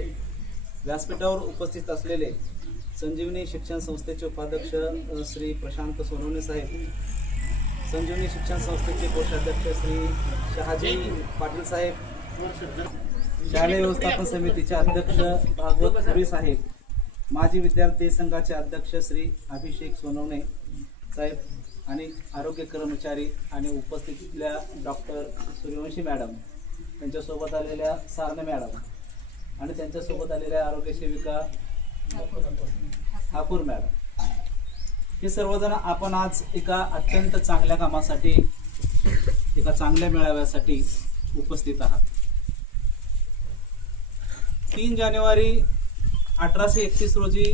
फुले व्यासपीठावर उपस्थित असलेले संजीवनी शिक्षण संस्थेचे उपाध्यक्ष श्री प्रशांत सोनवणे साहेब, संजीवनी शिक्षण संस्थेचे कोषाध्यक्ष श्री शहाजी पाटील साहेब, शालेय व्यवस्थापन समितीचे अध्यक्ष भागवत पुरी साहेब, माजी विद्यार्थी संघाचे अध्यक्ष श्री अभिषेक सोनवणे साहेब आणि आरोग्य कर्मचारी आणि उपस्थितीतल्या डॉक्टर सूर्यवंशी मॅडम, त्यांच्यासोबत आलेल्या सारणे मॅडम आणि त्यांच्यासोबत आलेल्या आरोग्य सेविका ठाकूर मॅडम, हे सर्वजण आपण आज एका अत्यंत चांगल्या कामासाठी, एका चांगल्या मेळाव्यासाठी उपस्थित आहात. 3 जानेवारी 1831 रोजी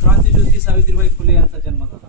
क्रांतिज्योती सावित्रीबाई फुले यांचा जन्म झाला.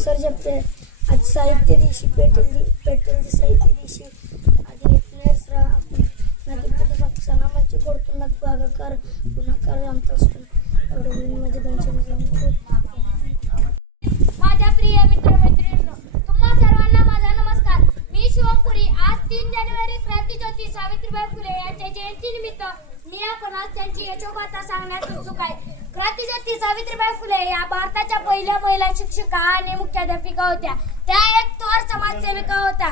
सर जपते आज साहित्य दिवशी पेटेल साहित्य दिवशी आधी नेसरा नदी पुढे सनामाची गोडतुंड भागाकार गुणाकार आमचा असतो एवढं माझे 200 माझ्या प्रिय मित्रमैत्रिणींनो, तुम्हा सर्वांना माझा नमस्कार. मी शिवपुरी. आज 3 जानेवारी क्रांतिज्योती सावित्रीबाई फुले यांच्या जयंतीनिमित्त मी आपण आज त्यांची यशोगाथा सांगण्यास उत्सुक आहे. क्रांतिज्योती सावित्रीबाई फुले या भारताच्या पहिल्या महिला शिक्षिका आणि मुख्याध्यापिका होत्या. त्या एक थोर समाजसेविका होत्या.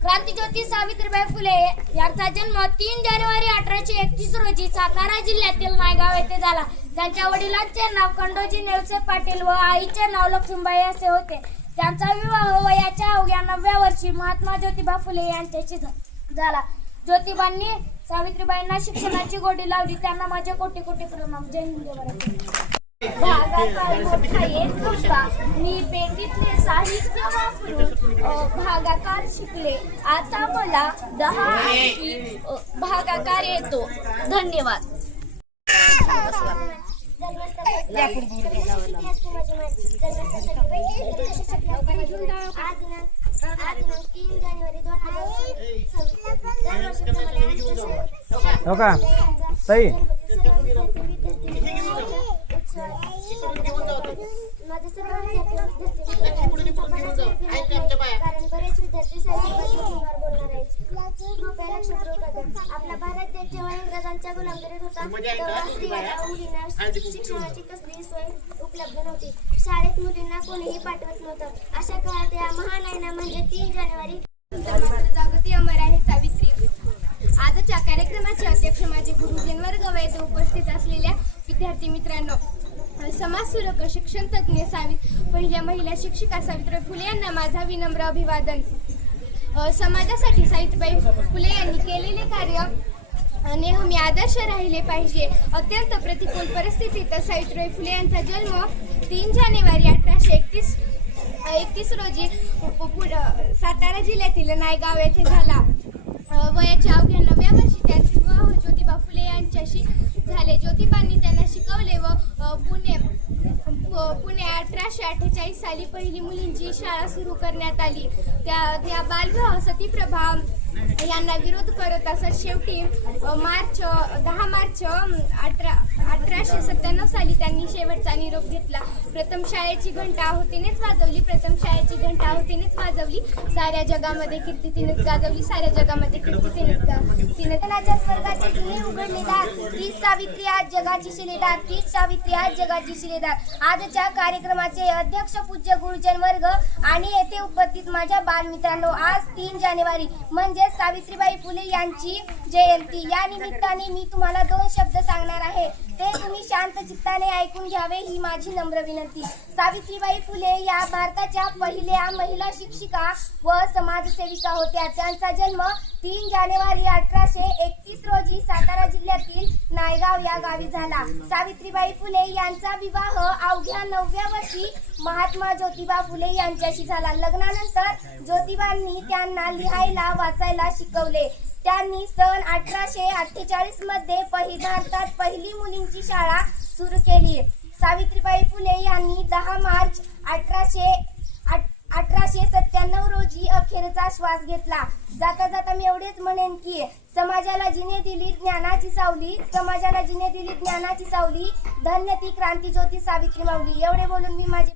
क्रांतिज्योती सावित्रीबाई फुले यांचा जन्म 3 जानेवारी 1831 रोजी सातारा जिल्ह्यातील नायगाव येथे झाला. त्यांच्या वडिलांचे नाव खंडोजी नेवसे पाटील व आईचे नाव लक्ष्मीबाई असे होते. त्यांचा विवाह वयाच्या अवघ्या 9व्या वर्षी महात्मा ज्योतिबा फुले यांच्याशी झाला. ज्योतिबांनी सावित्रीबाईंना शिक्षणाची गोडी लावली. त्यांना माझे कोटी कोटी प्रणाम. जय हिंद. भागाकार मोठा येत नव्हता, मी पेटीतले साहित्य वापरून भागाकार शिकले. आता मला 10 अंकी भागाकार येतो. धन्यवाद. हो का ताई? माझे सर्व कारण बरेच विद्यार्थी साहित्यावर बोलणार आहेत. कृपया लक्षात ठेवा, आपला भारत देश जेव्हा इंग्रजांच्या गुलामगिरीत होता तेव्हा स्त्रियांना व मुलींना शिक्षणाची कसलीही सोय उपलब्ध नव्हती. शाळेत मुलींना कोणीही पाठवत नव्हतं. अशा काळात या महान आईना म्हणजे 3 जानेवारी जागृती अमर आहे सावित्री. आजच्या कार्यक्रमाचे अध्यक्ष माझे गुरुजन वर्ग व येथे उपस्थित असलेल्या विद्यार्थी मित्रांनो, समाजसुरक शिक्षण तज्ञ पहिल्या महिला शिक्षिका सावित्रीबाई फुले यांना माझा विनम्र अभिवादन. समाजासाठी सावित्रीबाई फुले यांनी केलेले कार्य नेहमी आदर्श राहिले पाहिजे. अत्यंत प्रतिकूल परिस्थितीत सावित्रीबाई फुले यांचा जन्म 3 जानेवारी 1831 रोजी सातारा जिल्ह्यातील नायगाव येथे झाला. वयाच्या अवघ्या 9व्या वर्षी त्यांचे विवाह ज्योतिबा फुले यांच्याशी झाले. ज्योतिबांनी त्यांना शिकवले व पुणे 1848 साली पहिली मुलींची शाळा सुरू करण्यात आली. त्या बालविवाह, सतीप्रभा यांना विरोध करत असत. शेवटी 10 मार्च 1897 साली त्यांनी शेवटचा निरोप घेतला. प्रथम शाळेची घंटा आहुतीनेच वाजवली, साऱ्या जगामध्ये कीर्ती तिनेच गाजवली, साऱ्या जगामध्ये कीर्ती तिनेच तिच्या स्वर्गाचे दिवे उघडले दार, तीच सावित्री आज जगाची शिलेदार, तीच सावित्री आज जगाची शिलेदार. आजच्या कार्यक्रमाचे अध्यक्ष पूज्य गुरुजन वर्ग आणि येथे उपस्थित माझ्या बालमित्रांनो, आज 3 जानेवारी म्हणजे सावित्रीबाई फुले यांची जयंती. या निमित्ताने मी तुम्हाला 2 शब्द सांगणार आहे, ते तुम्ही शांत चित्ताने ऐकून घ्यावे ही माझी नम्र विनंती. सावित्रीबाई फुले या भारताच्या पहिल्या महिला शिक्षिका व समाजसेविका होत्या. त्यांचा जन्म 3 जानेवारी 1831 रोजी सातारा जिल्ह्यातील नायगाव या गावी झाला. सावित्रीबाई फुले यांचा विवाह अवघ्या 9व्या वर्षी महात्मा ज्योतिबा फुले यांच्याशी झाला. लग्नानंतर ज्योतिबांनी त्यांना लिहायला वाचायला शिकवले. त्यांनी सन 1848 मध्ये भारतात पहिली मुलींची शाळा सुरू केली. सावित्रीबाई फुले यांनी 10 मार्च 1897 रोजी अखेरचा श्वास घेतला. जाता जाता मी एवढेच म्हणेन की समाजाला जिने दिली ज्ञानाची सावली, धन्य ती क्रांती ज्योती सावित्री माऊली. एवढे बोलून मी माझे